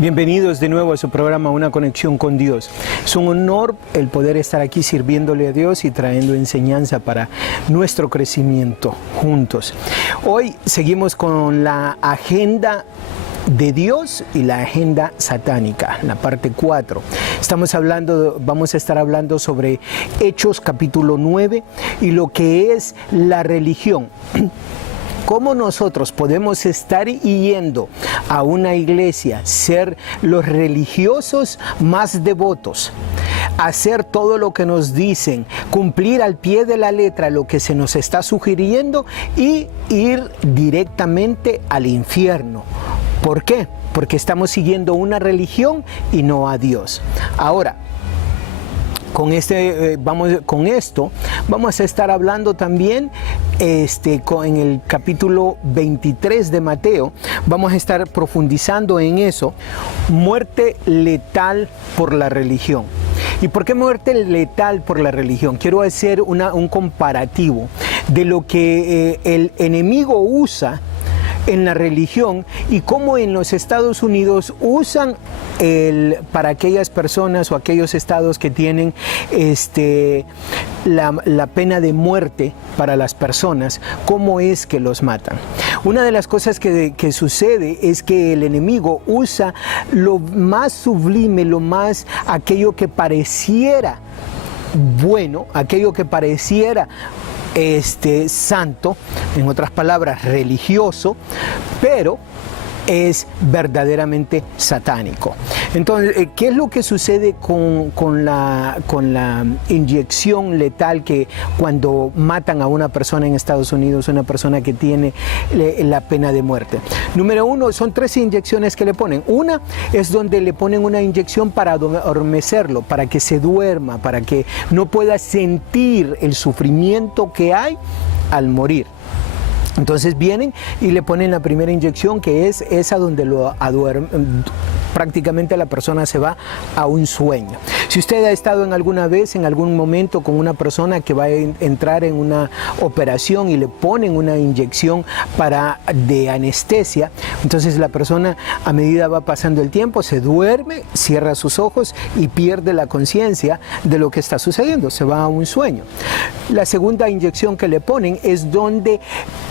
Bienvenidos de nuevo a su programa Una Conexión con Dios. Es un honor el poder estar aquí sirviéndole a Dios y trayendo enseñanza para nuestro crecimiento juntos. Hoy seguimos con la agenda de Dios y la agenda satánica, la parte 4. Vamos a estar hablando sobre Hechos capítulo 9 y lo que es la religión. ¿Cómo nosotros podemos estar yendo a una iglesia, ser los religiosos más devotos, hacer todo lo que nos dicen, cumplir al pie de la letra lo que se nos está sugiriendo y ir directamente al infierno? ¿Por qué? Porque estamos siguiendo una religión y no a Dios. Ahora, con esto vamos a estar hablando también en el capítulo 23 de Mateo. Vamos a estar profundizando en eso, muerte letal por la religión. ¿Y por qué muerte letal por la religión? Quiero hacer un comparativo de lo que el enemigo usa en la religión y cómo en los Estados Unidos usan para aquellas personas o aquellos estados que tienen la pena de muerte para las personas, cómo es que los matan. Una de las cosas que sucede es que el enemigo usa lo más sublime, aquello que pareciera bueno, aquello que pareciera santo, en otras palabras religioso, pero es verdaderamente satánico. Entonces, ¿qué es lo que sucede con la inyección letal que cuando matan a una persona en Estados Unidos, una persona que tiene la pena de muerte? Número uno, son 3 inyecciones que le ponen. Una es donde le ponen una inyección para adormecerlo, para que se duerma, para que no pueda sentir el sufrimiento que hay al morir. Entonces vienen y le ponen la primera inyección, que es esa donde prácticamente la persona se va a un sueño. Si usted ha estado en algún momento con una persona que va a entrar en una operación y le ponen una inyección de anestesia, entonces la persona, a medida va pasando el tiempo, se duerme, cierra sus ojos y pierde la conciencia de lo que está sucediendo, se va a un sueño. La segunda inyección que le ponen es donde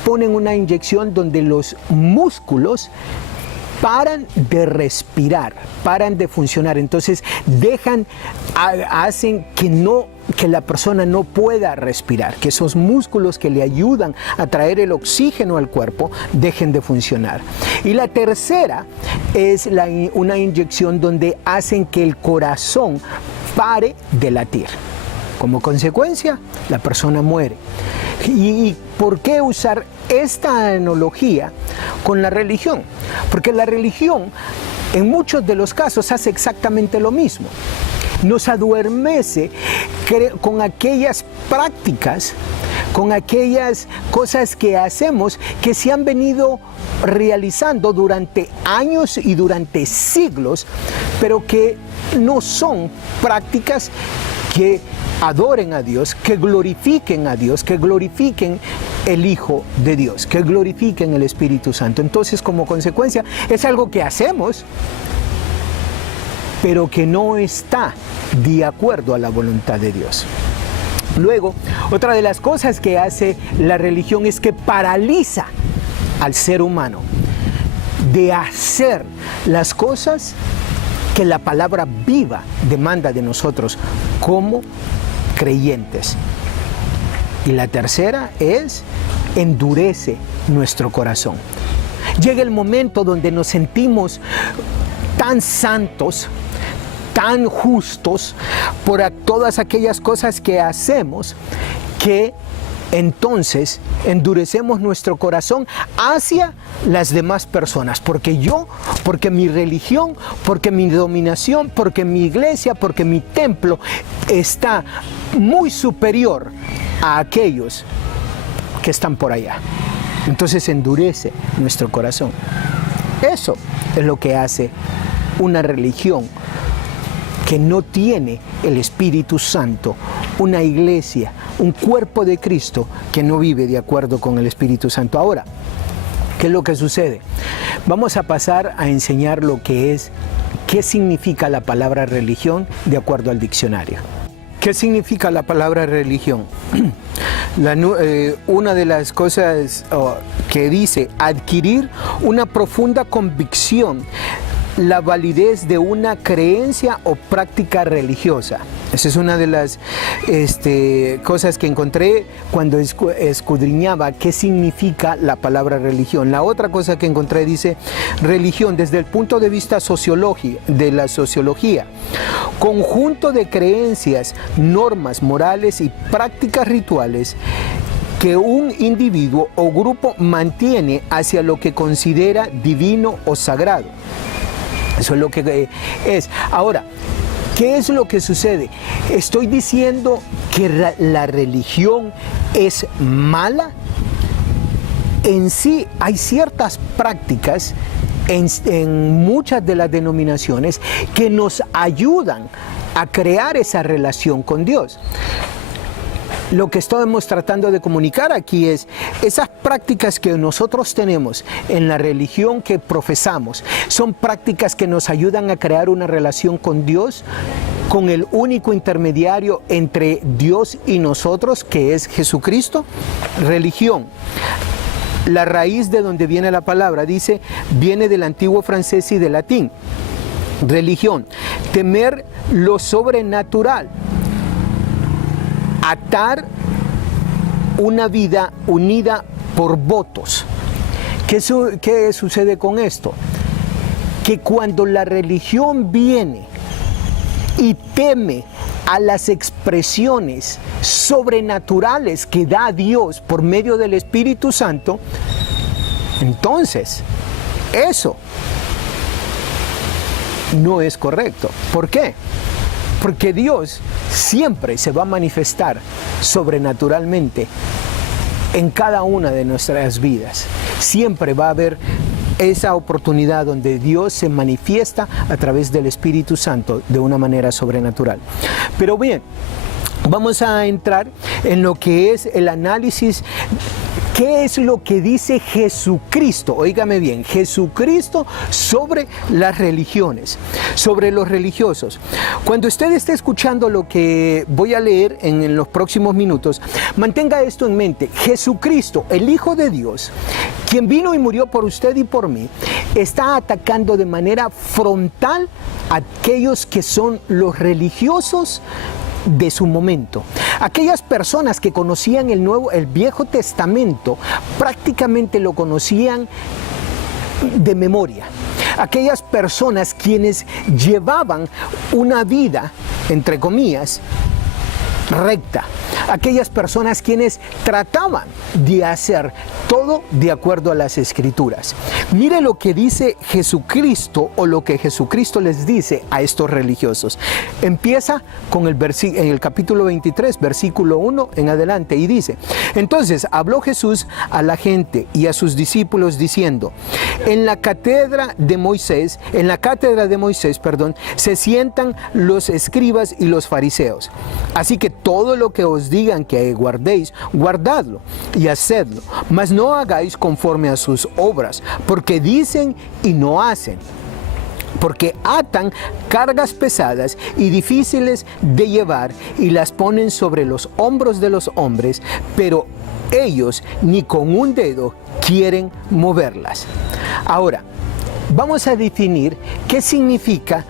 ponen una inyección donde los músculos paran de respirar, paran de funcionar, entonces hacen que la persona no pueda respirar, que esos músculos que le ayudan a traer el oxígeno al cuerpo dejen de funcionar. Y la tercera es una inyección donde hacen que el corazón pare de latir. Como consecuencia, la persona muere. ¿Y por qué usar esta analogía con la religión? Porque la religión, en muchos de los casos, hace exactamente lo mismo. Nos adormece con aquellas prácticas, con aquellas cosas que hacemos que se han venido realizando durante años y durante siglos, pero que no son prácticas que adoren a Dios, que glorifiquen a Dios, que glorifiquen el Hijo de Dios, que glorifiquen el Espíritu Santo. Entonces, como consecuencia, es algo que hacemos, pero que no está de acuerdo a la voluntad de Dios. Luego, otra de las cosas que hace la religión es que paraliza al ser humano de hacer las cosas que la palabra viva demanda de nosotros como creyentes. Y la tercera es endurece nuestro corazón. Llega el momento donde nos sentimos tan santos, tan justos por todas aquellas cosas que hacemos, que entonces endurecemos nuestro corazón hacia las demás personas, porque mi religión, porque mi dominación, porque mi iglesia, porque mi templo está muy superior a aquellos que están por allá. Entonces endurece nuestro corazón. Eso es lo que hace una religión que no tiene el Espíritu Santo, una iglesia, un cuerpo de Cristo que no vive de acuerdo con el Espíritu Santo. Ahora, ¿Qué es lo que sucede? Vamos a pasar a enseñar lo que es, qué significa la palabra religión de acuerdo al diccionario. ¿Qué significa la palabra religión? Una de las cosas que dice adquirir una profunda convicción, la validez de una creencia o práctica religiosa. Esa es una de las cosas que encontré cuando escudriñaba qué significa la palabra religión. La otra cosa que encontré dice religión desde el punto de vista de la sociología, conjunto de creencias, normas morales y prácticas rituales que un individuo o grupo mantiene hacia lo que considera divino o sagrado. Eso es lo que es. Ahora, ¿qué es lo que sucede? ¿Estoy diciendo que la religión es mala? En sí hay ciertas prácticas en muchas de las denominaciones que nos ayudan a crear esa relación con Dios. Lo que estamos tratando de comunicar aquí es esas prácticas que nosotros tenemos en la religión que profesamos. Son prácticas que nos ayudan a crear una relación con Dios, con el único intermediario entre Dios y nosotros, que es Jesucristo. Religión. La raíz de donde viene la palabra, dice, viene del antiguo francés y del latín. Religión. Temer lo sobrenatural. Atar una vida unida por votos. ¿Qué sucede con esto? Que cuando la religión viene y teme a las expresiones sobrenaturales que da Dios por medio del Espíritu Santo, entonces eso no es correcto. ¿Por qué? Porque Dios siempre se va a manifestar sobrenaturalmente en cada una de nuestras vidas. Siempre va a haber esa oportunidad donde Dios se manifiesta a través del Espíritu Santo de una manera sobrenatural. Pero bien, vamos a entrar en lo que es el análisis. ¿Qué es lo que dice Jesucristo? Óigame bien, Jesucristo sobre las religiones, sobre los religiosos. Cuando usted esté escuchando lo que voy a leer en los próximos minutos, mantenga esto en mente. Jesucristo, el Hijo de Dios, quien vino y murió por usted y por mí, está atacando de manera frontal a aquellos que son los religiosos de su momento. Aquellas personas que conocían el Viejo Testamento prácticamente lo conocían de memoria. Aquellas personas quienes llevaban una vida, entre comillas, recta. Aquellas personas quienes trataban de hacer todo de acuerdo a las Escrituras. Mire lo que dice Jesucristo, o lo que Jesucristo les dice a estos religiosos. Empieza con en el capítulo 23, versículo 1 en adelante, y dice: entonces habló Jesús a la gente y a sus discípulos diciendo: en la cátedra de Moisés, se sientan los escribas y los fariseos. Así que todo lo que os digan que guardéis, guardadlo y hacedlo, mas no hagáis conforme a sus obras, porque dicen y no hacen. Porque atan cargas pesadas y difíciles de llevar y las ponen sobre los hombros de los hombres, pero ellos ni con un dedo quieren moverlas. Ahora, vamos a definir qué significa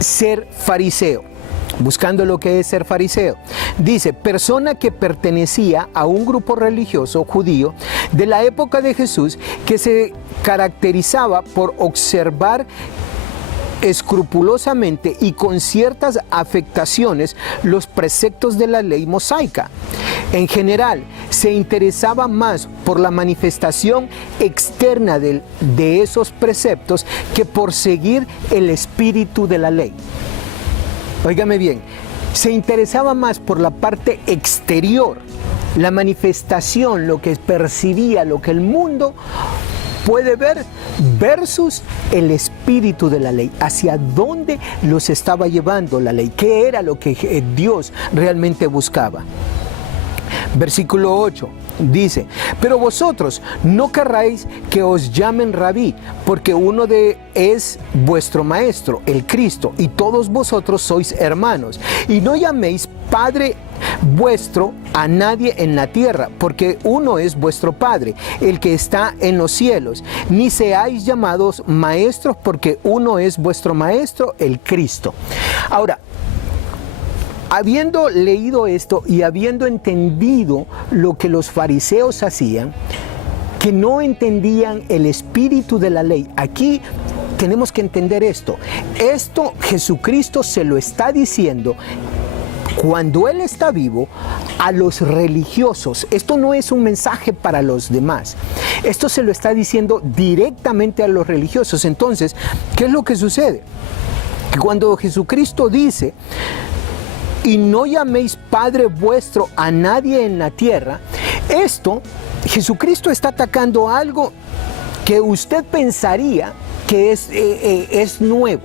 ser fariseo. Buscando lo que es ser fariseo. Dice: persona que pertenecía a un grupo religioso judío de la época de Jesús que se caracterizaba por observar escrupulosamente y con ciertas afectaciones los preceptos de la ley mosaica. En general, se interesaba más por la manifestación externa de esos preceptos que por seguir el espíritu de la ley. Óigame bien, se interesaba más por la parte exterior, la manifestación, lo que percibía, lo que el mundo puede ver, versus el espíritu de la ley, hacia dónde los estaba llevando la ley, qué era lo que Dios realmente buscaba. Versículo 8 dice: pero vosotros no querráis que os llamen rabí, porque uno es vuestro maestro, el Cristo, y todos vosotros sois hermanos. Y no llaméis Padre vuestro a nadie en la tierra, porque uno es vuestro Padre, el que está en los cielos. Ni seáis llamados maestros, porque uno es vuestro maestro, el Cristo. Ahora, habiendo leído esto y habiendo entendido lo que los fariseos hacían, que no entendían el espíritu de la ley, aquí tenemos que entender esto. Esto Jesucristo se lo está diciendo cuando Él está vivo a los religiosos. Esto no es un mensaje para los demás. Esto se lo está diciendo directamente a los religiosos. Entonces, ¿qué es lo que sucede? Que cuando Jesucristo dice: y no llaméis Padre vuestro a nadie en la tierra, esto, Jesucristo está atacando algo que usted pensaría que es nuevo.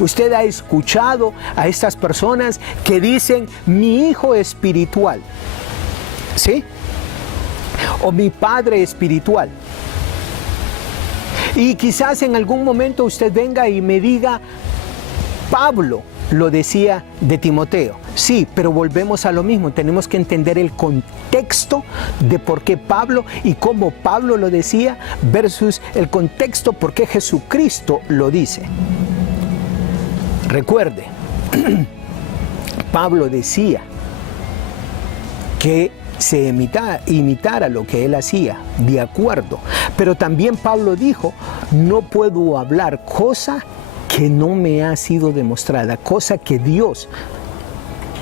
Usted ha escuchado a estas personas que dicen: mi hijo espiritual, ¿sí? O mi padre espiritual. Y quizás en algún momento usted venga y me diga: Pablo lo decía de Timoteo. Sí, pero volvemos a lo mismo. Tenemos que entender el contexto de por qué Pablo y cómo Pablo lo decía versus el contexto por qué Jesucristo lo dice. Recuerde, Pablo decía que se imitara lo que él hacía, de acuerdo. Pero también Pablo dijo: no puedo hablar cosa que no me ha sido demostrada, cosa que Dios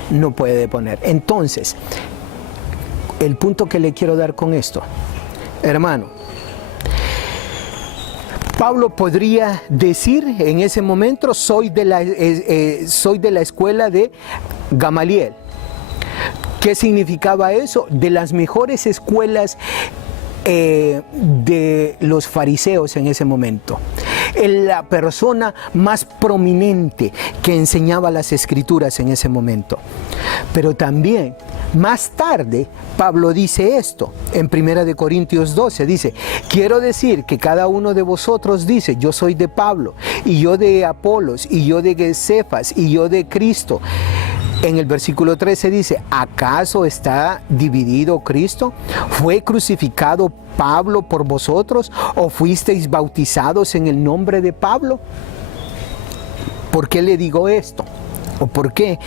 no puede poner. Entonces, el punto que le quiero dar con esto, hermano, Pablo podría decir en ese momento: soy de la escuela de Gamaliel. ¿Qué significaba eso? De las mejores escuelas de los fariseos en ese momento. La persona más prominente que enseñaba las escrituras en ese momento. Pero también, más tarde, Pablo dice esto, en 1 Corintios 12, dice: quiero decir que cada uno de vosotros dice: yo soy de Pablo, y yo de Apolos, y yo de Cefas, y yo de Cristo. En el versículo 13 dice: ¿acaso está dividido Cristo? ¿Fue crucificado Pablo por vosotros? ¿O fuisteis bautizados en el nombre de Pablo? ¿Por qué le digo esto? ¿O por qué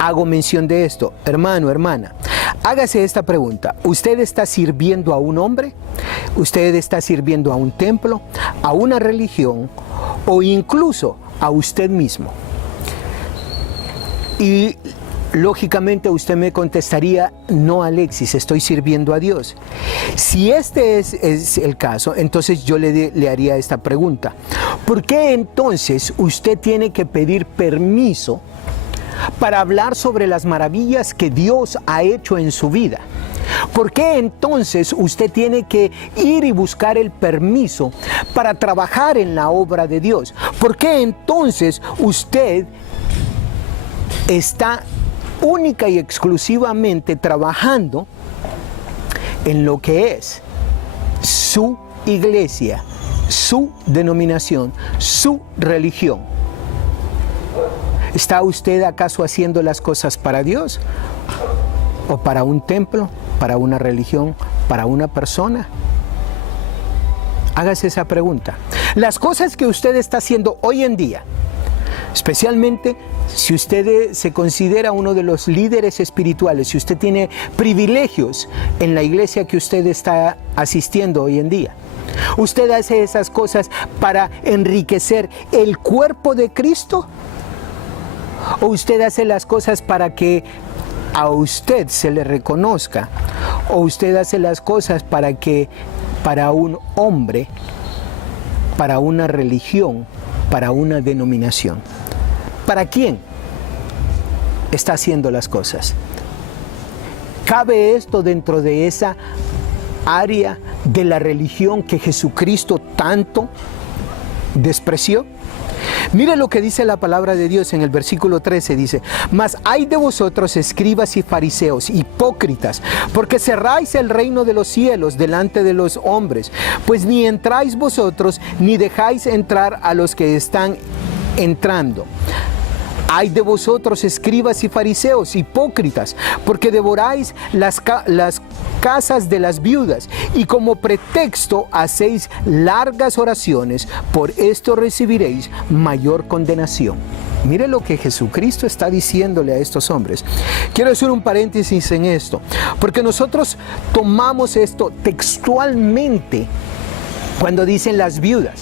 hago mención de esto? Hermano, hermana, hágase esta pregunta: ¿usted está sirviendo a un hombre? ¿Usted está sirviendo a un templo, a una religión o incluso a usted mismo? Y lógicamente usted me contestaría: no, Alexis, estoy sirviendo a Dios. Si este es el caso, entonces yo le haría esta pregunta: ¿por qué entonces usted tiene que pedir permiso para hablar sobre las maravillas que Dios ha hecho en su vida? ¿Por qué entonces usted tiene que ir y buscar el permiso para trabajar en la obra de Dios? ¿Por qué entonces usted está única y exclusivamente trabajando en lo que es su iglesia, su denominación, su religión? ¿Está usted acaso haciendo las cosas para Dios? ¿O para un templo, para una religión, para una persona? Hágase esa pregunta. Las cosas que usted está haciendo hoy en día, especialmente si usted se considera uno de los líderes espirituales, si usted tiene privilegios en la iglesia que usted está asistiendo hoy en día, ¿usted hace esas cosas para enriquecer el cuerpo de Cristo? ¿O usted hace las cosas para que a usted se le reconozca? ¿O usted hace las cosas para un hombre, para una religión, para una denominación? ¿Para quién está haciendo las cosas? ¿Cabe esto dentro de esa área de la religión que Jesucristo tanto despreció? Mire lo que dice la palabra de Dios en el versículo 13, dice: mas hay de vosotros, escribas y fariseos, hipócritas, porque cerráis el reino de los cielos delante de los hombres, pues ni entráis vosotros, ni dejáis entrar a los que están entrando. Ay de vosotros, escribas y fariseos, hipócritas, porque devoráis las casas de las viudas, y como pretexto hacéis largas oraciones, por esto recibiréis mayor condenación. Mire lo que Jesucristo está diciéndole a estos hombres. Quiero hacer un paréntesis en esto, porque nosotros tomamos esto textualmente cuando dicen las viudas.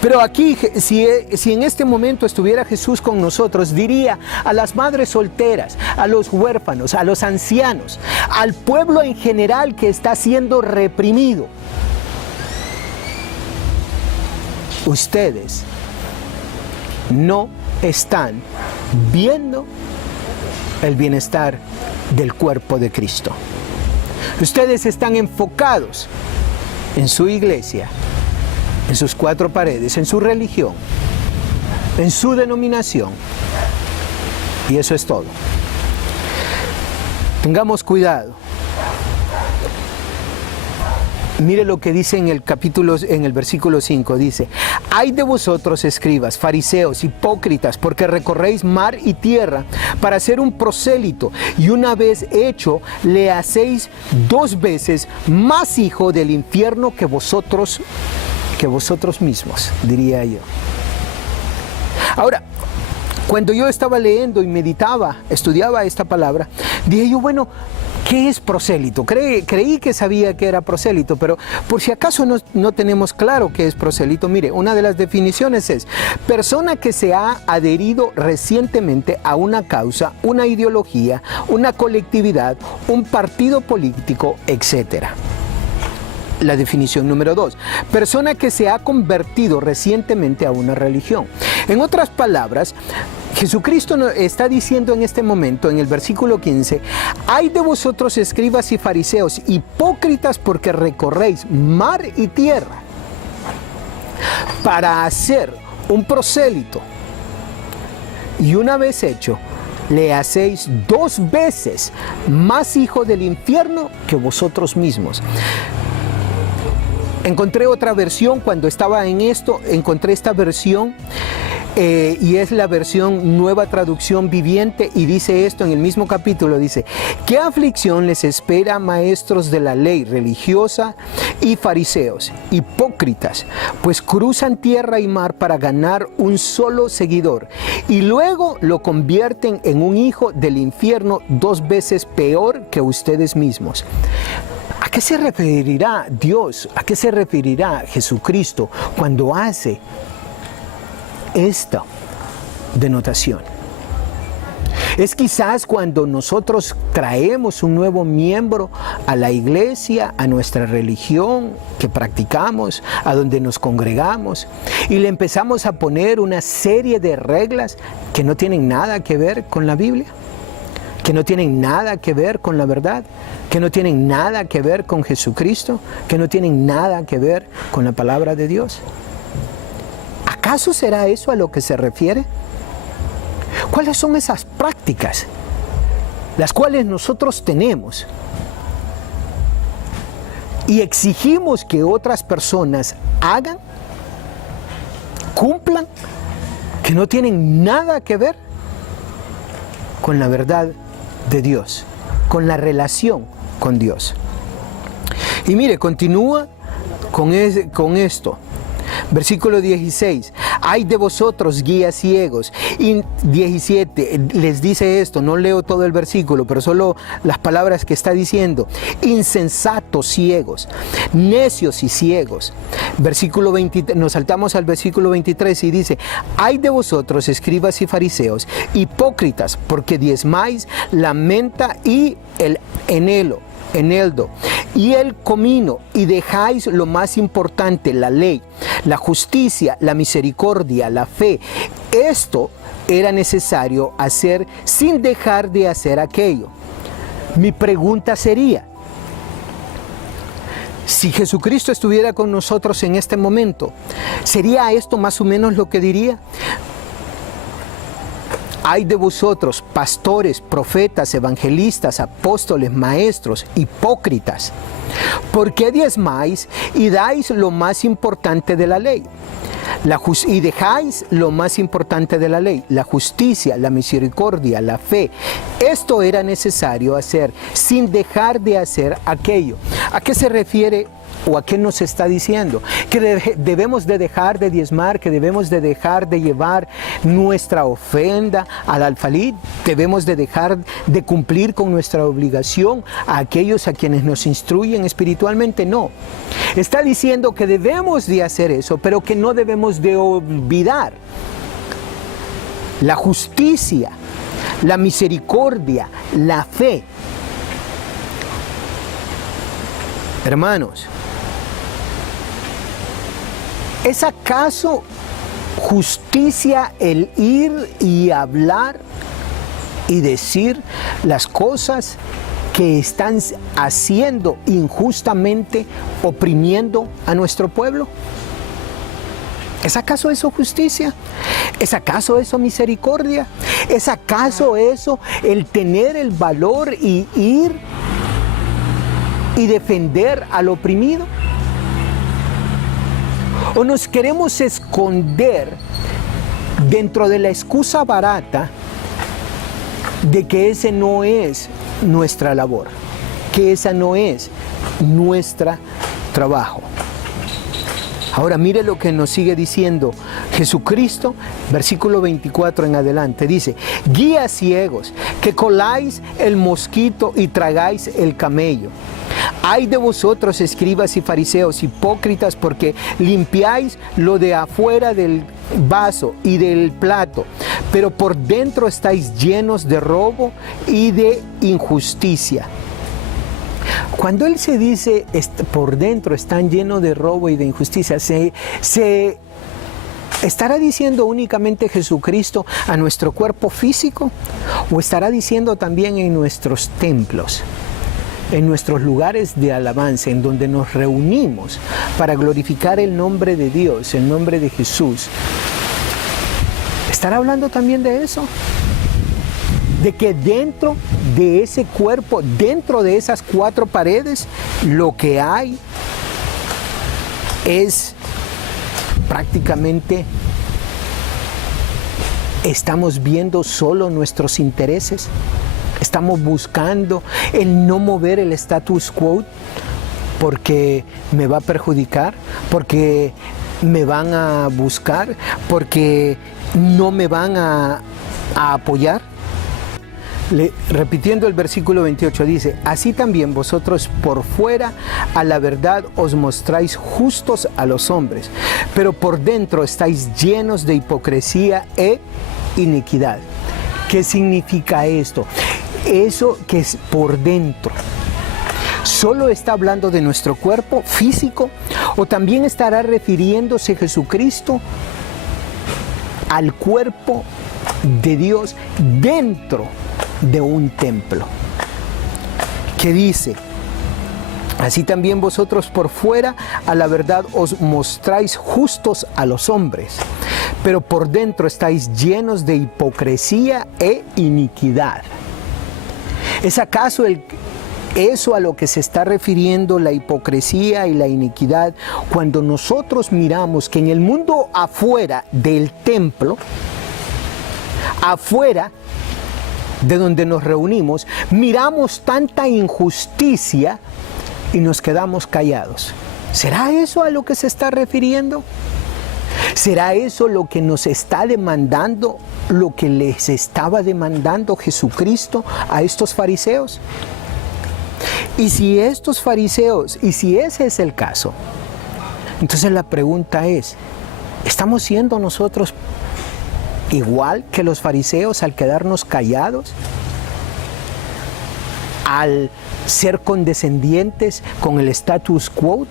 Pero aquí, si en este momento estuviera Jesús con nosotros, diría a las madres solteras, a los huérfanos, a los ancianos, al pueblo en general que está siendo reprimido: ustedes no están viendo el bienestar del cuerpo de Cristo. Ustedes están enfocados en su iglesia, en sus cuatro paredes, en su religión, en su denominación. Y eso es todo. Tengamos cuidado. Mire lo que dice en el versículo 5, dice: ay de vosotros, escribas, fariseos, hipócritas, porque recorréis mar y tierra para hacer un prosélito, y una vez hecho, le hacéis 2 veces más hijo del infierno que vosotros mismos, diría yo. Ahora, cuando yo estaba leyendo y meditaba, estudiaba esta palabra, dije yo, bueno, ¿qué es prosélito? Creí que sabía que era prosélito, pero por si acaso no tenemos claro qué es prosélito, mire, una de las definiciones es: persona que se ha adherido recientemente a una causa, una ideología, una colectividad, un partido político, etc. La definición número 2, persona que se ha convertido recientemente a una religión. En otras palabras, Jesucristo está diciendo en este momento, en el versículo 15, ay de vosotros, escribas y fariseos, hipócritas, porque recorréis mar y tierra para hacer un prosélito, y una vez hecho, le hacéis 2 veces más hijo del infierno que vosotros mismos. Encontré otra versión cuando estaba en esto, encontré esta versión y es la versión Nueva Traducción Viviente, y dice esto en el mismo capítulo, dice: ¿qué aflicción les espera, maestros de la ley religiosa y fariseos, hipócritas, pues cruzan tierra y mar para ganar un solo seguidor, y luego lo convierten en un hijo del infierno 2 veces peor que ustedes mismos? ¿A qué se referirá Dios? ¿A qué se referirá Jesucristo cuando hace esta denotación? Es quizás cuando nosotros traemos un nuevo miembro a la iglesia, a nuestra religión que practicamos, a donde nos congregamos, y le empezamos a poner una serie de reglas que no tienen nada que ver con la Biblia, que no tienen nada que ver con la verdad, que no tienen nada que ver con Jesucristo, que no tienen nada que ver con la palabra de Dios. ¿Acaso será eso a lo que se refiere? ¿Cuáles son esas prácticas las cuales nosotros tenemos y exigimos que otras personas hagan, cumplan, que no tienen nada que ver con la verdad de Dios, con la relación con Dios? Y mire, continúa con esto. Versículo 16, ay de vosotros, guías ciegos. Y 17, les dice esto, no leo todo el versículo, pero solo las palabras que está diciendo: insensatos, ciegos, necios y ciegos. Versículo 23, nos saltamos al versículo 23 y dice: ay de vosotros, escribas y fariseos, hipócritas, porque diezmáis la menta y el eneldo y el comino, y dejáis lo más importante, la ley, la justicia, la misericordia, la fe. Esto era necesario hacer sin dejar de hacer aquello. Mi pregunta sería: si Jesucristo estuviera con nosotros en este momento, ¿sería esto más o menos lo que diría? Hay de vosotros, pastores, profetas, evangelistas, apóstoles, maestros, hipócritas. ¿Por qué diezmáis y dais lo más importante de la ley? Y dejáis lo más importante de la ley, la justicia, la misericordia, la fe. Esto era necesario hacer sin dejar de hacer aquello. ¿A qué se refiere o a qué nos está diciendo? Que debemos de dejar de diezmar, que debemos de dejar de llevar nuestra ofrenda al alfolí, debemos de dejar de cumplir con nuestra obligación a aquellos a quienes nos instruyen espiritualmente. No, está diciendo que debemos de hacer eso, pero que no debemos de olvidar la justicia, la misericordia, la fe. Hermanos, ¿es acaso justicia el ir y hablar y decir las cosas que están haciendo injustamente, oprimiendo a nuestro pueblo? ¿Es acaso eso justicia? ¿Es acaso eso misericordia? ¿Es acaso eso el tener el valor y ir y defender al oprimido? ¿O nos queremos esconder dentro de la excusa barata de que ese no es nuestra labor, que esa no es nuestro trabajo? Ahora mire lo que nos sigue diciendo Jesucristo, versículo 24 en adelante. Dice: guías ciegos, que coláis el mosquito y tragáis el camello. Ay de vosotros, escribas y fariseos, hipócritas, porque limpiáis lo de afuera del vaso y del plato, pero por dentro estáis llenos de robo y de injusticia. Cuando Él se dice por dentro están llenos de robo y de injusticia, ¿se estará diciendo únicamente Jesucristo a nuestro cuerpo físico? ¿O estará diciendo también en nuestros templos, en nuestros lugares de alabanza, en donde nos reunimos para glorificar el nombre de Dios, el nombre de Jesús? ¿Estará hablando también de eso? De que dentro de ese cuerpo, dentro de esas cuatro paredes, lo que hay es prácticamente, estamos viendo solo nuestros intereses. Estamos buscando el no mover el status quo porque me va a perjudicar, porque me van a buscar, porque no me van a apoyar. Repitiendo el versículo 28 dice: así también vosotros por fuera a la verdad os mostráis justos a los hombres, pero por dentro estáis llenos de hipocresía e iniquidad. ¿Qué significa esto? Eso que es por dentro. ¿Solo está hablando de nuestro cuerpo físico o también estará refiriéndose Jesucristo al cuerpo de Dios dentro de un templo? Que dice: así también vosotros por fuera a la verdad os mostráis justos a los hombres, pero por dentro estáis llenos de hipocresía e iniquidad. ¿Es acaso eso a lo que se está refiriendo la hipocresía y la iniquidad cuando nosotros miramos que en el mundo afuera del templo, afuera de donde nos reunimos, miramos tanta injusticia y nos quedamos callados? ¿Será eso a lo que se está refiriendo? ¿Será eso lo que nos está demandando, lo que les estaba demandando Jesucristo a estos fariseos? Y si estos fariseos, y si ese es el caso, entonces la pregunta es: ¿estamos siendo nosotros igual que los fariseos al quedarnos callados? ¿Al ser condescendientes con el status quo?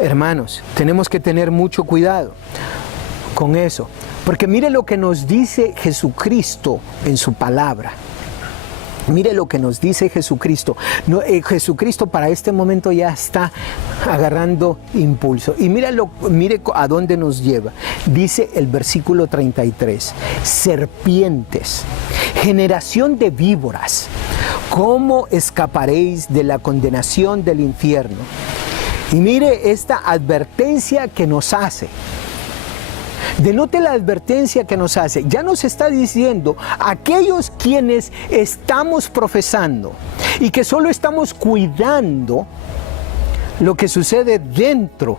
Hermanos, tenemos que tener mucho cuidado con eso, porque mire lo que nos dice Jesucristo en su palabra. Mire lo que nos dice Jesucristo. Jesucristo para este momento ya está agarrando impulso. Y mire a dónde nos lleva. Dice el versículo 33. Serpientes, generación de víboras, ¿cómo escaparéis de la condenación del infierno? Y mire esta advertencia que nos hace. Denote la advertencia que nos hace. Ya nos está diciendo aquellos quienes estamos profesando y que solo estamos cuidando lo que sucede dentro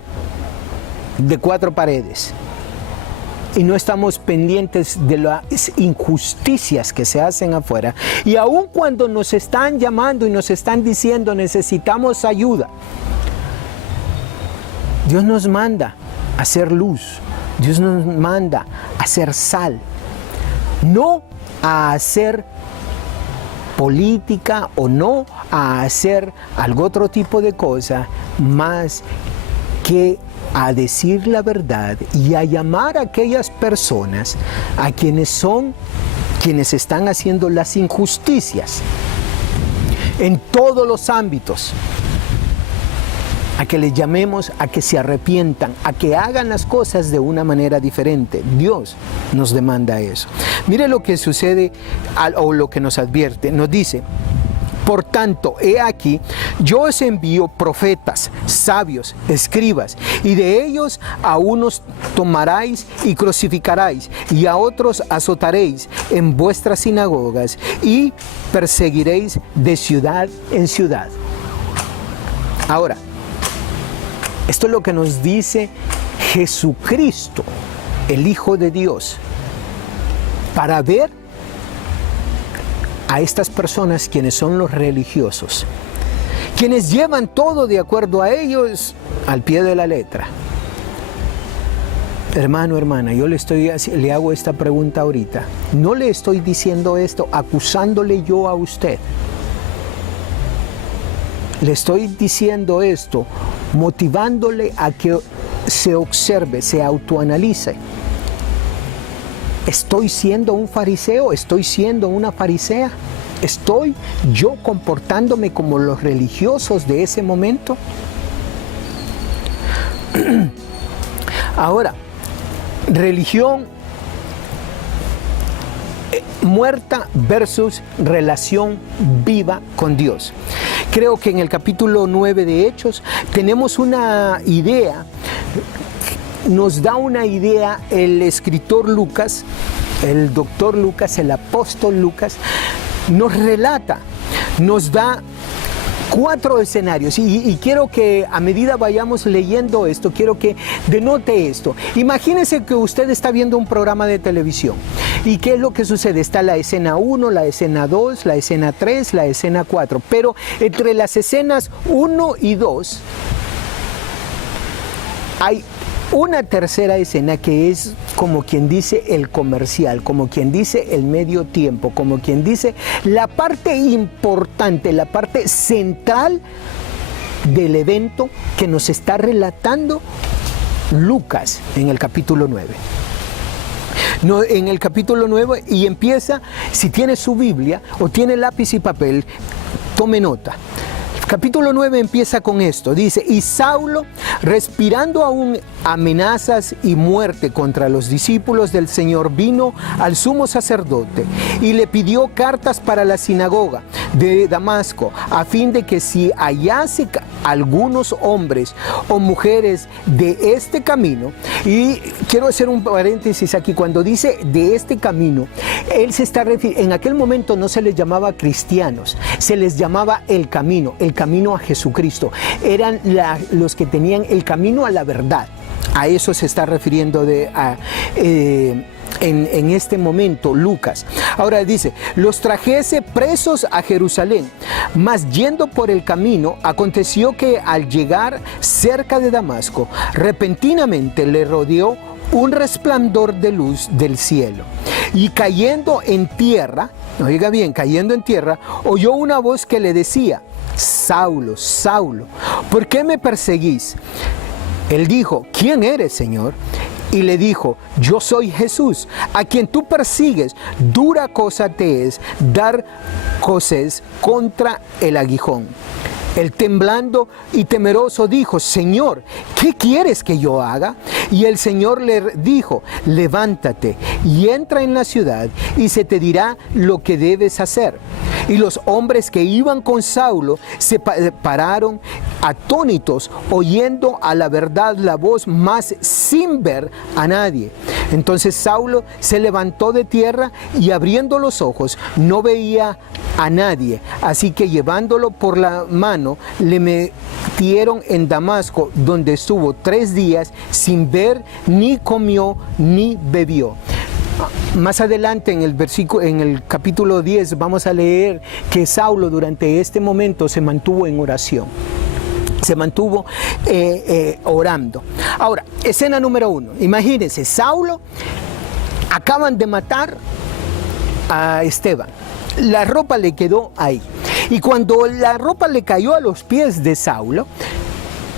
de cuatro paredes y no estamos pendientes de las injusticias que se hacen afuera. Y aun cuando nos están llamando y nos están diciendo necesitamos ayuda, Dios nos manda a hacer luz. Dios nos manda a hacer sal, no a hacer política o no a hacer algún otro tipo de cosa, más que a decir la verdad y a llamar a aquellas personas a quienes están haciendo las injusticias en todos los ámbitos, a que les llamemos a que se arrepientan, a que hagan las cosas de una manera diferente. Dios nos demanda eso. Mire lo que sucede o lo que nos advierte. Nos dice: por tanto, he aquí, yo os envío profetas, sabios, escribas, y de ellos a unos tomaréis y crucificaréis, y a otros azotaréis en vuestras sinagogas, y perseguiréis de ciudad en ciudad. Ahora, esto es lo que nos dice Jesucristo, el Hijo de Dios, para ver a estas personas quienes son los religiosos, quienes llevan todo de acuerdo a ellos al pie de la letra. Hermano, hermana, yo le hago esta pregunta ahorita. No le estoy diciendo esto acusándole yo a usted. Le estoy diciendo esto motivándole a que se observe, se autoanalice. ¿Estoy siendo un fariseo? ¿Estoy siendo una farisea? ¿Estoy yo comportándome como los religiosos de ese momento? Ahora, religión muerta versus relación viva con Dios. Creo que en el capítulo 9 de Hechos tenemos una idea, nos da una idea el escritor Lucas, el doctor Lucas, el apóstol Lucas, nos relata, nos da 4 escenarios y quiero que a medida vayamos leyendo esto, quiero que denote esto. Imagínese que usted está viendo un programa de televisión y ¿qué es lo que sucede? Está la escena 1, la escena 2, la escena 3, la escena 4, pero entre las escenas 1 y 2 hay una tercera escena que es como quien dice el comercial, como quien dice el medio tiempo, como quien dice la parte importante, la parte central del evento que nos está relatando Lucas en el capítulo 9. No, en el capítulo 9 y empieza, si tiene su Biblia o tiene lápiz y papel, tome nota. Capítulo 9 empieza con esto, dice: y Saulo, respirando aún amenazas y muerte contra los discípulos del Señor, vino al sumo sacerdote y le pidió cartas para la sinagoga de Damasco, a fin de que si hallase algunos hombres o mujeres de este camino, y quiero hacer un paréntesis aquí, cuando dice de este camino, él se está refiriendo, en aquel momento no se les llamaba cristianos, se les llamaba el camino a Jesucristo, eran los que tenían el camino a la verdad. A eso se está refiriendo en este momento Lucas. Ahora dice: los trajese presos a Jerusalén, mas yendo por el camino, aconteció que al llegar cerca de Damasco, repentinamente le rodeó un resplandor de luz del cielo, y cayendo en tierra, oiga bien, cayendo en tierra, oyó una voz que le decía: Saulo, Saulo, ¿por qué me perseguís? Él dijo: ¿quién eres, Señor? y le dijo: yo soy Jesús, a quien tú persigues. Dura cosa te es dar coces contra el aguijón. Él, temblando y temeroso, dijo: Señor, ¿qué quieres que yo haga? Y el Señor le dijo: levántate y entra en la ciudad, y se te dirá lo que debes hacer. Y los hombres que iban con Saulo se pararon atónitos, oyendo a la verdad la voz, mas sin ver a nadie. Entonces Saulo se levantó de tierra y, abriendo los ojos, no veía a nadie. Así que, llevándolo por la mano, le metieron en Damasco, donde estuvo 3 días sin ver, ni comió ni bebió. Más adelante en el capítulo 10 vamos a leer que Saulo durante este momento se mantuvo en oración. Se mantuvo orando. Ahora, escena número 1. Imagínense, Saulo, acaban de matar a Esteban. La ropa le quedó ahí. Y cuando la ropa le cayó a los pies de Saulo,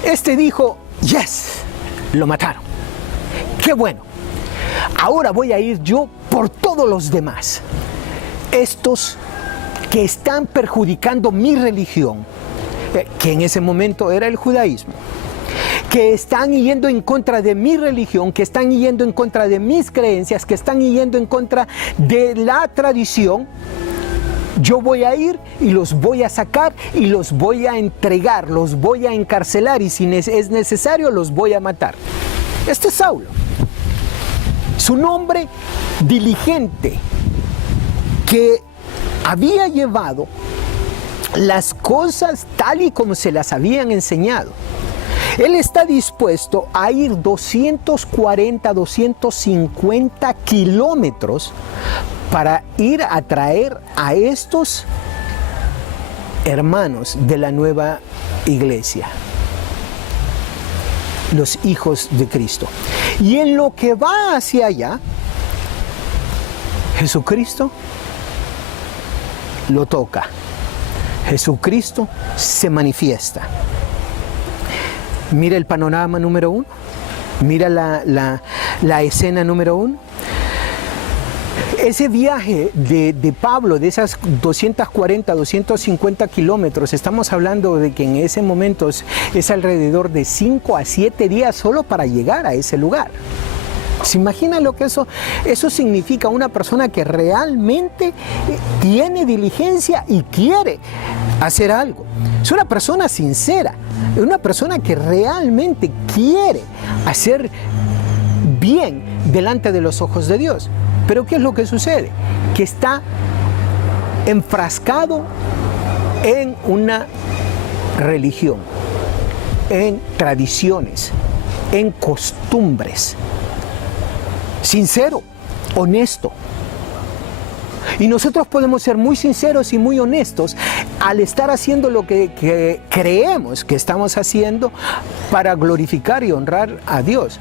este dijo: yes, lo mataron. Qué bueno. Ahora voy a ir yo por todos los demás. Estos que están perjudicando mi religión, que en ese momento era el judaísmo, que están yendo en contra de mi religión, que están yendo en contra de mis creencias, que están yendo en contra de la tradición. Yo voy a ir y los voy a sacar y los voy a entregar, los voy a encarcelar, y si es necesario los voy a matar. Este es Saulo. Su nombre diligente, que había llevado las cosas tal y como se las habían enseñado. Él está dispuesto a ir 240, 250 kilómetros para ir a traer a estos hermanos de la nueva iglesia, los hijos de Cristo. Y en lo que va hacia allá, Jesucristo lo toca. Jesucristo se manifiesta. Mira el panorama número 1. Mira la escena número 1. Ese viaje de Pablo, de esas 240, 250 kilómetros, estamos hablando de que en ese momento es alrededor de 5 a 7 días solo para llegar a ese lugar. ¿Se imagina lo que eso significa? Una persona que realmente tiene diligencia y quiere hacer algo. Es una persona sincera, es una persona que realmente quiere hacer bien delante de los ojos de Dios. Pero ¿qué es lo que sucede? Que está enfrascado en una religión, en tradiciones, en costumbres. Sincero, honesto. Y nosotros podemos ser muy sinceros y muy honestos al estar haciendo lo que creemos que estamos haciendo para glorificar y honrar a Dios.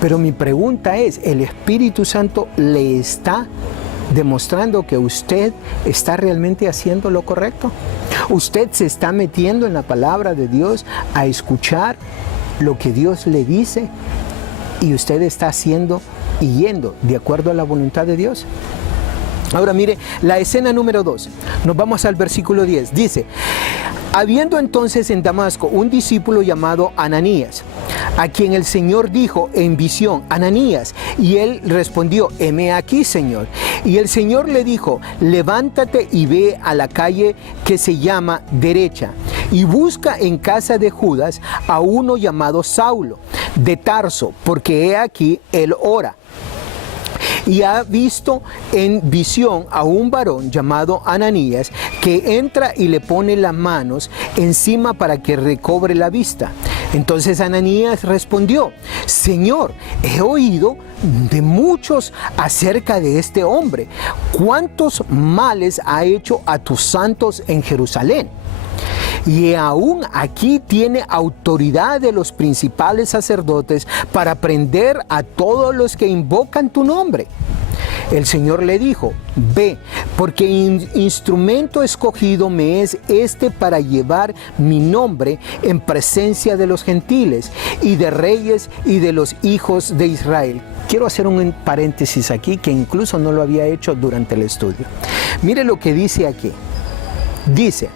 Pero mi pregunta es, ¿el Espíritu Santo le está demostrando que usted está realmente haciendo lo correcto? ¿Usted se está metiendo en la palabra de Dios a escuchar lo que Dios le dice y usted está haciendo y yendo de acuerdo a la voluntad de Dios? Ahora mire la escena número 2. Nos vamos al versículo 10. Dice: habiendo entonces en Damasco un discípulo llamado Ananías, a quien el Señor dijo en visión: Ananías. Y él respondió: heme aquí, Señor. Y el Señor le dijo: levántate y ve a la calle que se llama Derecha, y busca en casa de Judas a uno llamado Saulo, de Tarso, porque he aquí él ora. Y ha visto en visión a un varón llamado Ananías, que entra y le pone las manos encima para que recobre la vista. Entonces Ananías respondió: Señor, he oído de muchos acerca de este hombre, cuántos males ha hecho a tus santos en Jerusalén. Y aún aquí tiene autoridad de los principales sacerdotes para prender a todos los que invocan tu nombre. El Señor le dijo: ve, porque instrumento escogido me es este para llevar mi nombre en presencia de los gentiles y de reyes y de los hijos de Israel. Quiero hacer un paréntesis aquí que incluso no lo había hecho durante el estudio. Mire lo que dice aquí. Dice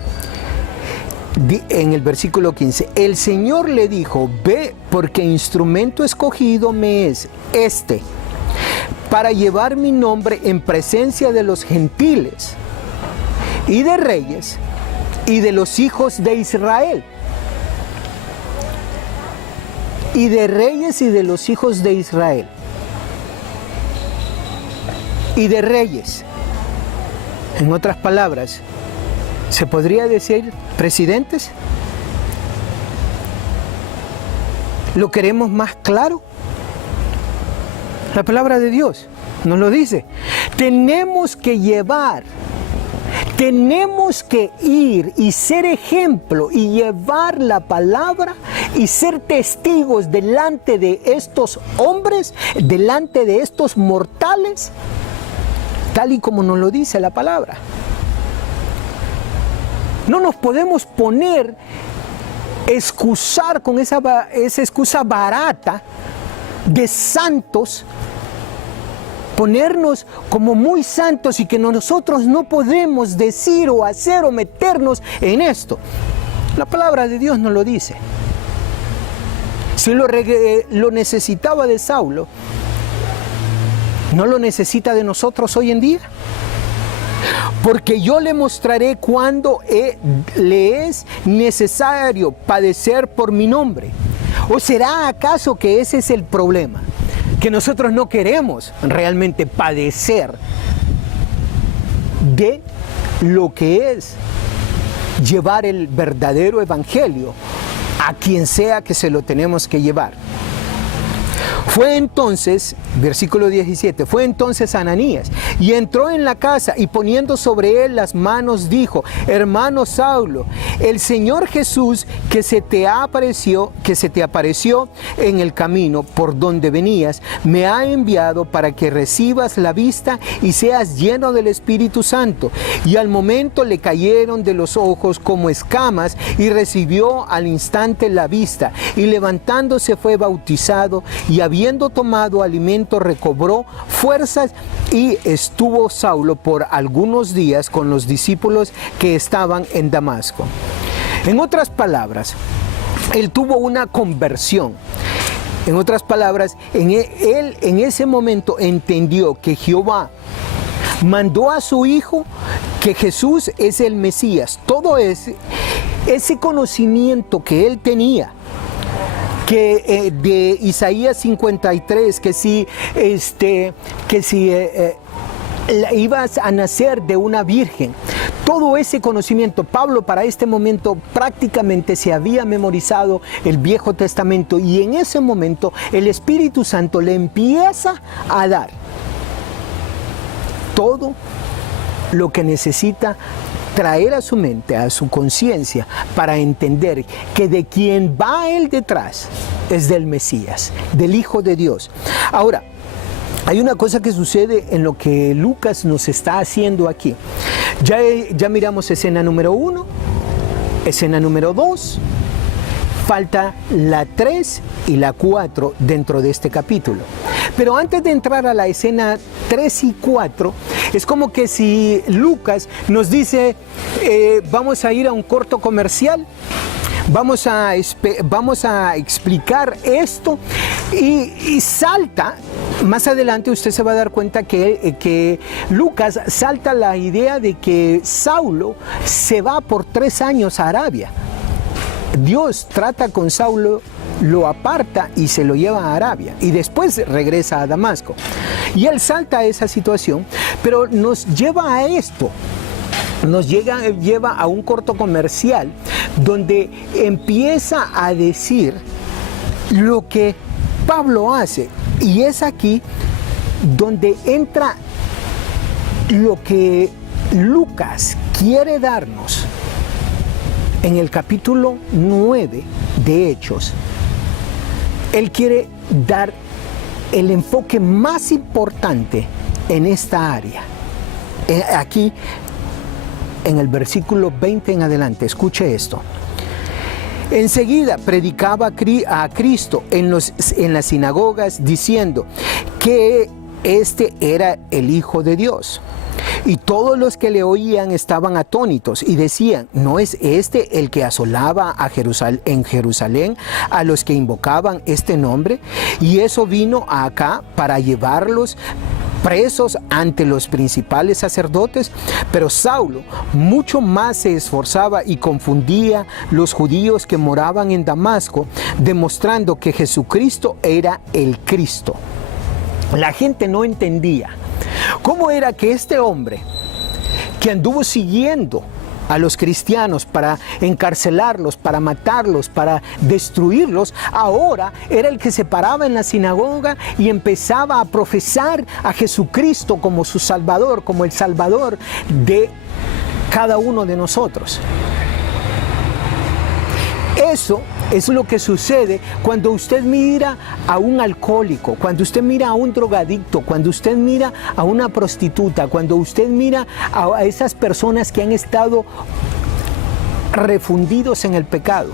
en el versículo 15, el Señor le dijo, ve porque instrumento escogido me es este para llevar mi nombre en presencia de los gentiles y de reyes y de los hijos de Israel. Y de reyes y de los hijos de Israel. Y de reyes. En otras palabras, ¿se podría decir presidentes? ¿Lo queremos más claro? La palabra de Dios nos lo dice. Tenemos que llevar, tenemos que ir y ser ejemplo y llevar la palabra y ser testigos delante de estos hombres, delante de estos mortales, tal y como nos lo dice la palabra. No nos podemos poner, excusar con esa excusa barata de santos, ponernos como muy santos y que nosotros no podemos decir o hacer o meternos en esto. La palabra de Dios nos lo dice. Si lo necesitaba de Saulo, ¿no lo necesita de nosotros hoy en día? Porque yo le mostraré cuándo le es necesario padecer por mi nombre. ¿O será acaso que ese es el problema? Que nosotros no queremos realmente padecer de lo que es llevar el verdadero evangelio a quien sea que se lo tenemos que llevar. Fue entonces, versículo 17, fue entonces Ananías y entró en la casa y poniendo sobre él las manos dijo, hermano Saulo, el Señor Jesús que se te apareció en el camino por donde venías, me ha enviado para que recibas la vista y seas lleno del Espíritu Santo. Y al momento le cayeron de los ojos como escamas y recibió al instante la vista y levantándose fue bautizado y habiendo tomado alimento recobró fuerzas y estuvo Saulo por algunos días con los discípulos que estaban en Damasco. En otras palabras, él tuvo una conversión. En otras palabras, él en ese momento entendió que Jehová mandó a su Hijo, que Jesús es el Mesías. Todo ese conocimiento que él tenía, que de Isaías 53, que si ibas a nacer de una virgen, todo ese conocimiento, Pablo para este momento prácticamente se había memorizado el Viejo Testamento y en ese momento el Espíritu Santo le empieza a dar todo lo que necesita traer a su mente, a su conciencia, para entender que de quien va él detrás es del Mesías, del Hijo de Dios. Ahora, hay una cosa que sucede en lo que Lucas nos está haciendo aquí. Ya miramos escena número 1, escena número 2, falta la 3 y la 4 dentro de este capítulo. Pero antes de entrar a la escena 3 y 4, es como que si Lucas nos dice, vamos a ir a un corto comercial, vamos a explicar esto y salta. Más adelante usted se va a dar cuenta que Lucas salta la idea de que Saulo se va por 3 años a Arabia. Dios trata con Saulo, lo aparta y se lo lleva a Arabia y después regresa a Damasco. Y él salta a esa situación, pero nos lleva a esto. Nos lleva a un corto comercial donde empieza a decir lo que Pablo hace. Y es aquí donde entra lo que Lucas quiere darnos en el capítulo 9 de Hechos. Él quiere dar el enfoque más importante en esta área. aquí en el versículo 20 en adelante. Escuche esto. Enseguida predicaba a Cristo en las sinagogas diciendo que este era el Hijo de Dios. Y todos los que le oían estaban atónitos y decían, ¿no es este el que asolaba en Jerusalén a los que invocaban este nombre? Y eso vino acá para llevarlos presos ante los principales sacerdotes. Pero Saulo mucho más se esforzaba y confundía los judíos que moraban en Damasco, demostrando que Jesucristo era el Cristo. La gente no entendía cómo era que este hombre que anduvo siguiendo a los cristianos para encarcelarlos, para matarlos, para destruirlos, ahora era el que se paraba en la sinagoga y empezaba a profesar a Jesucristo como su Salvador, como el Salvador de cada uno de nosotros. Eso es lo que sucede cuando usted mira a un alcohólico, cuando usted mira a un drogadicto, cuando usted mira a una prostituta, cuando usted mira a esas personas que han estado refundidos en el pecado.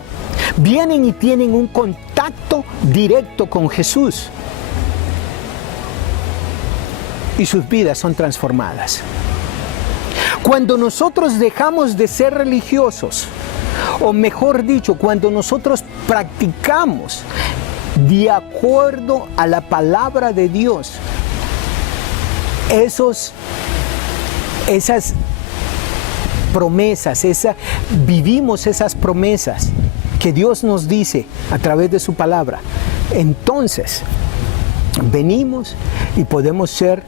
Vienen y tienen un contacto directo con Jesús y sus vidas son transformadas. Cuando nosotros dejamos de ser religiosos, o mejor dicho, cuando nosotros practicamos de acuerdo a la palabra de Dios, esas promesas, vivimos esas promesas que Dios nos dice a través de su palabra, entonces venimos y podemos ser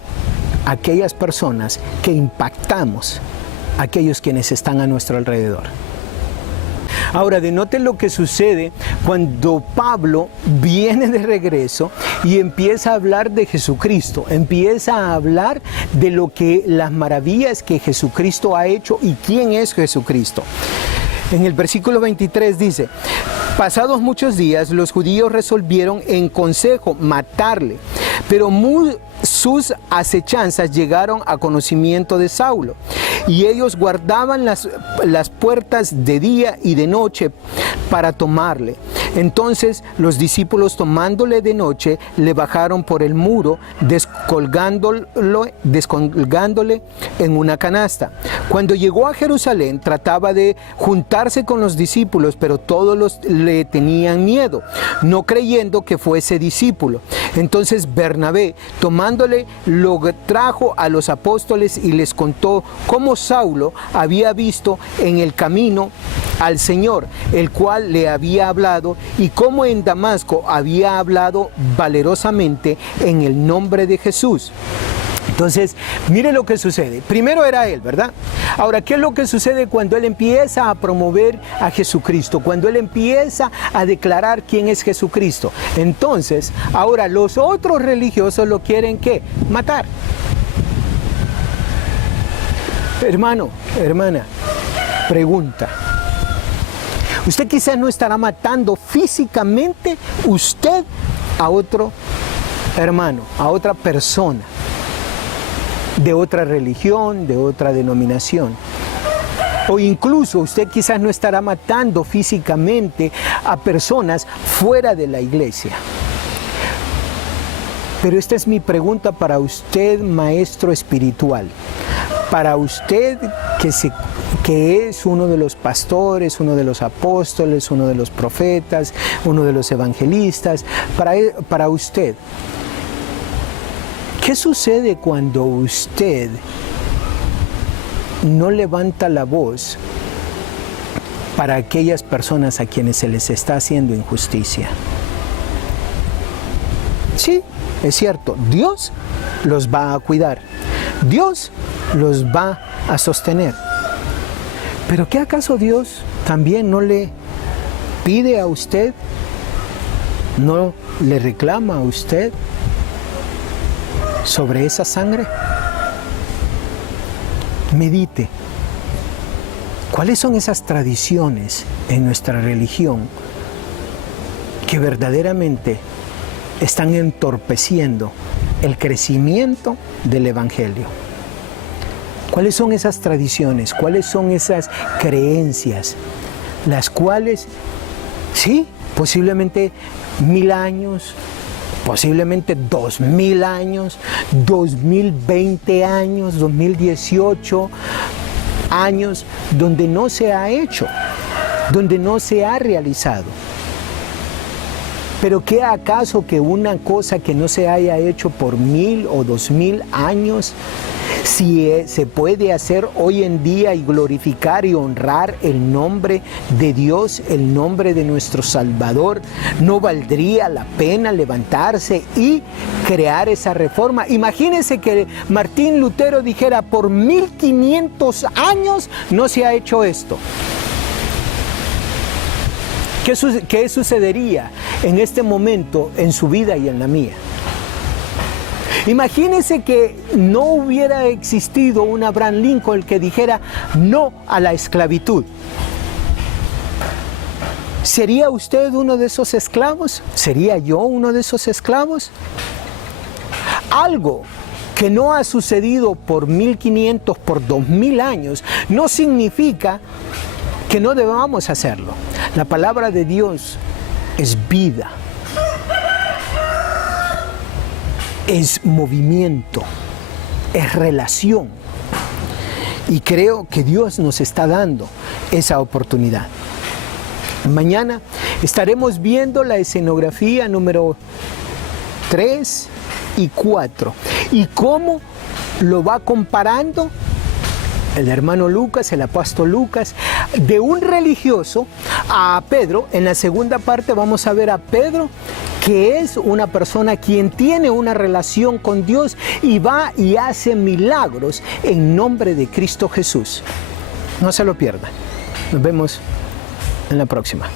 aquellas personas que impactamos a aquellos quienes están a nuestro alrededor. Ahora, denoten lo que sucede cuando Pablo viene de regreso y empieza a hablar de Jesucristo, empieza a hablar de las maravillas que Jesucristo ha hecho y quién es Jesucristo. En el versículo 23 dice, pasados muchos días los judíos resolvieron en consejo matarle, pero sus acechanzas llegaron a conocimiento de Saulo, y ellos guardaban las puertas de día y de noche para tomarle. Entonces los discípulos, tomándole de noche, le bajaron por el muro, descolgándole en una canasta. Cuando llegó a Jerusalén, trataba de juntarse con los discípulos, pero todos le tenían miedo, no creyendo que fuese discípulo. Entonces Bernabé, tomándole, lo trajo a los apóstoles y les contó cómo Saulo había visto en el camino al Señor, el cual le había hablado, y cómo en Damasco había hablado valerosamente en el nombre de Jesús. Entonces, mire lo que sucede. Primero era él, ¿verdad? Ahora, ¿qué es lo que sucede cuando él empieza a promover a Jesucristo? Cuando él empieza a declarar quién es Jesucristo. Entonces, ahora los otros religiosos lo quieren, ¿qué? Matar. Hermano, hermana, pregunta. Usted quizás no estará matando físicamente usted a otro hermano, a otra persona de otra religión, de otra denominación. O incluso usted quizás no estará matando físicamente a personas fuera de la iglesia. Pero esta es mi pregunta para usted, maestro espiritual. Para usted que es uno de los pastores, uno de los apóstoles, uno de los profetas, uno de los evangelistas, para usted, ¿qué sucede cuando usted no levanta la voz para aquellas personas a quienes se les está haciendo injusticia? Sí, es cierto, Dios los va a cuidar, Dios los va a sostener. ¿Pero qué acaso Dios también no le pide a usted, no le reclama a usted sobre esa sangre? Medite. ¿Cuáles son esas tradiciones en nuestra religión que verdaderamente están entorpeciendo el crecimiento del Evangelio? ¿Cuáles son esas tradiciones? ¿Cuáles son esas creencias? Las cuales, sí, posiblemente 1000 años, posiblemente 2000 años, 2020 años, 2018 años, donde no se ha hecho, donde no se ha realizado. Pero ¿qué acaso que una cosa que no se haya hecho por 1000 o 2000 años, si se puede hacer hoy en día y glorificar y honrar el nombre de Dios, el nombre de nuestro Salvador, no valdría la pena levantarse y crear esa reforma? Imagínense que Martín Lutero dijera, por 1500 años no se ha hecho esto. ¿Qué sucedería en este momento en su vida y en la mía? Imagínense que no hubiera existido un Abraham Lincoln que dijera no a la esclavitud. ¿Sería usted uno de esos esclavos? ¿Sería yo uno de esos esclavos? Algo que no ha sucedido por 1500, por 2000 años, no significa que no debamos hacerlo. La palabra de Dios es vida, es movimiento, es relación. Y creo que Dios nos está dando esa oportunidad. Mañana estaremos viendo la escenografía número 3 y 4 y cómo lo va comparando el hermano Lucas, el apóstol Lucas, de un religioso a Pedro. En la segunda parte vamos a ver a Pedro, que es una persona quien tiene una relación con Dios y va y hace milagros en nombre de Cristo Jesús. No se lo pierdan. Nos vemos en la próxima.